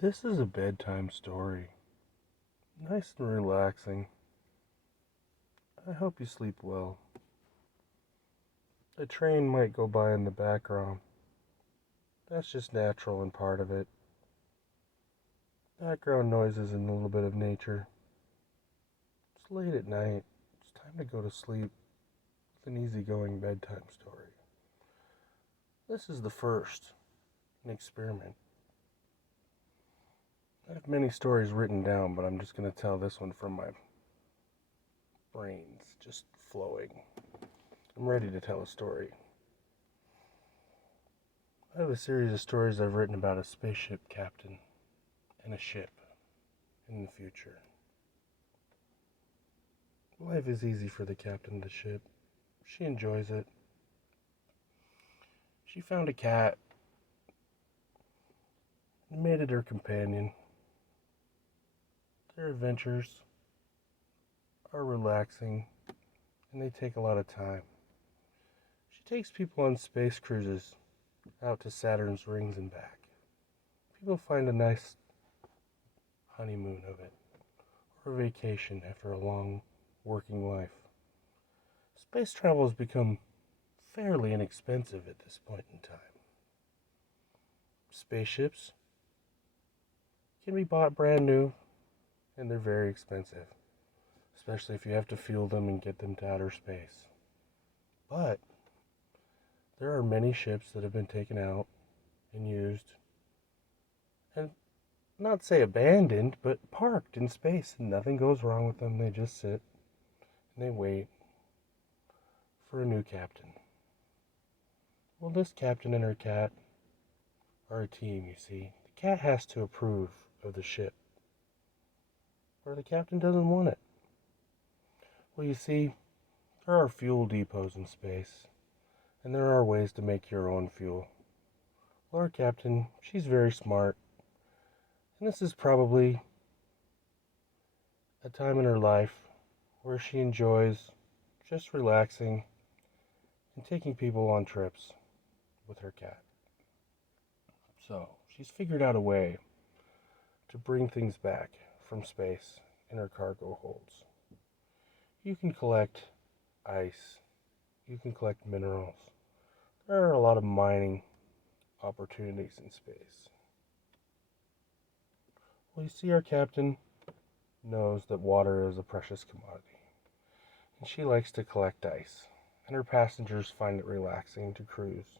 This is a bedtime story. Nice and relaxing. I hope you sleep well. A train might go by in the background. That's just natural and part of it. Background noises and a little bit of nature. It's late at night. It's time to go to sleep with an easygoing bedtime story. This is the first, an experiment. I have many stories written down, but I'm just going to tell this one from my brains, just flowing. I'm ready to tell a story. I have a series of stories I've written about a spaceship captain and a ship in the future. Life is easy for the captain of the ship. She enjoys it. She found a cat and made it her companion. Their adventures are relaxing and they take a lot of time. She takes people on space cruises out to Saturn's rings and back. People find a nice honeymoon of it, or a vacation after a long working life. Space travel has become fairly inexpensive at this point in time. Spaceships can be bought brand new, and they're very expensive, especially if you have to fuel them and get them to outer space. But there are many ships that have been taken out and used, and not say abandoned, but parked in space, and nothing goes wrong with them. They just sit and they wait for a new captain. Well, this captain and her cat are a team, you see. The cat has to approve of the ship, or the captain doesn't want it. Well, you see, there are fuel depots in space, and there are ways to make your own fuel. Well, our captain, she's very smart, and this is probably a time in her life where she enjoys just relaxing and taking people on trips with her cat. So, she's figured out a way to bring things back from space in her cargo holds. You can collect ice, you can collect minerals. There are a lot of mining opportunities in space. Well, you see, our captain knows that water is a precious commodity, and she likes to collect ice, and her passengers find it relaxing to cruise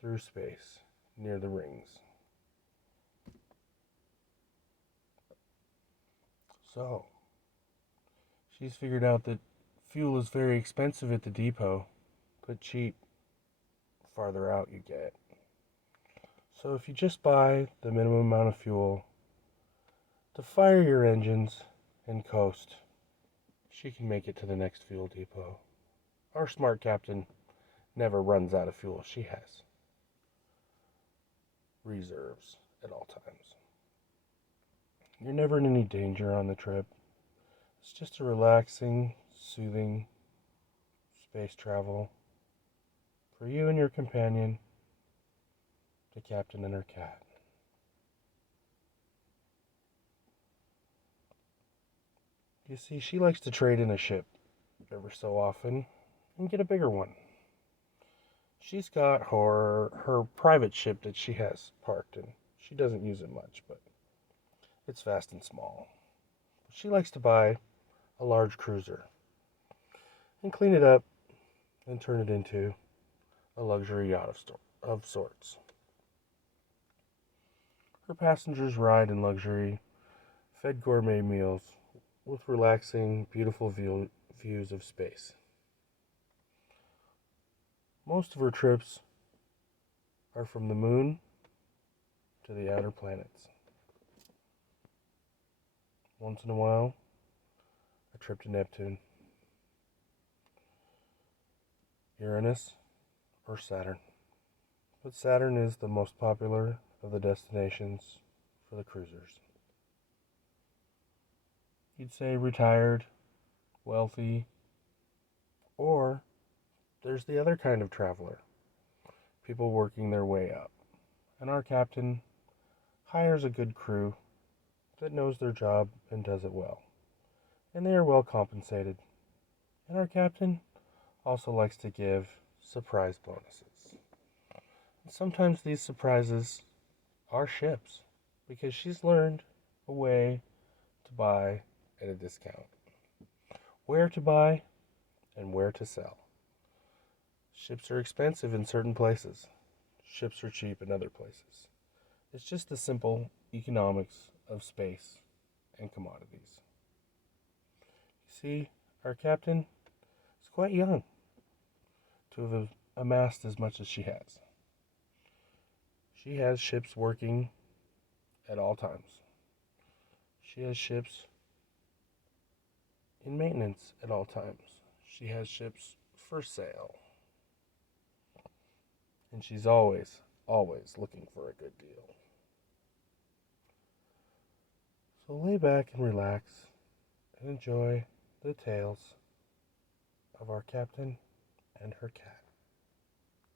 through space near the rings. So, she's figured out that fuel is very expensive at the depot, but cheap farther out you get. So if you just buy the minimum amount of fuel to fire your engines and coast, she can make it to the next fuel depot. Our smart captain never runs out of fuel. She has reserves at all times. You're never in any danger on the trip. It's just a relaxing, soothing space travel for you and your companion, the captain and her cat. You see, she likes to trade in a ship ever so often and get a bigger one. She's got her private ship that she has parked in. She doesn't use it much, but it's fast and small. She likes to buy a large cruiser and clean it up and turn it into a luxury yacht of sorts. Her passengers ride in luxury, fed gourmet meals with relaxing, beautiful views of space. Most of her trips are from the moon to the outer planets. Once in a while, a trip to Neptune, Uranus, or Saturn. But Saturn is the most popular of the destinations for the cruisers. You'd say retired, wealthy, or there's the other kind of traveler, people working their way up. And our captain hires a good crew that knows their job and does it well, and they are well compensated. And our captain also likes to give surprise bonuses. And sometimes these surprises are ships because she's learned a way to buy at a discount, where to buy and where to sell. Ships are expensive in certain places. Ships are cheap in other places. It's just the simple economics of space and commodities. You see, our captain is quite young to have amassed as much as she has. She has ships working at all times. She has ships in maintenance at all times. She has ships for sale. And she's always, always looking for a good deal. So lay back and relax and enjoy the tales of our captain and her cat.